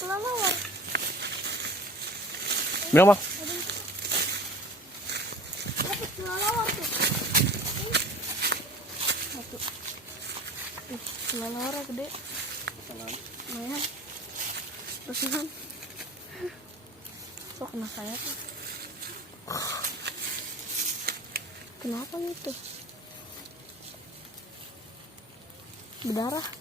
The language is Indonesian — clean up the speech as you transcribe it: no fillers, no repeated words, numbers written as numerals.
kelelawar. Bilang bang. Dapat kelelawar tuh. Satu. Kelelawar gede. Lumayan. Terusan. Kok kena saya tuh? Kenapa nih tuh? Berdarah.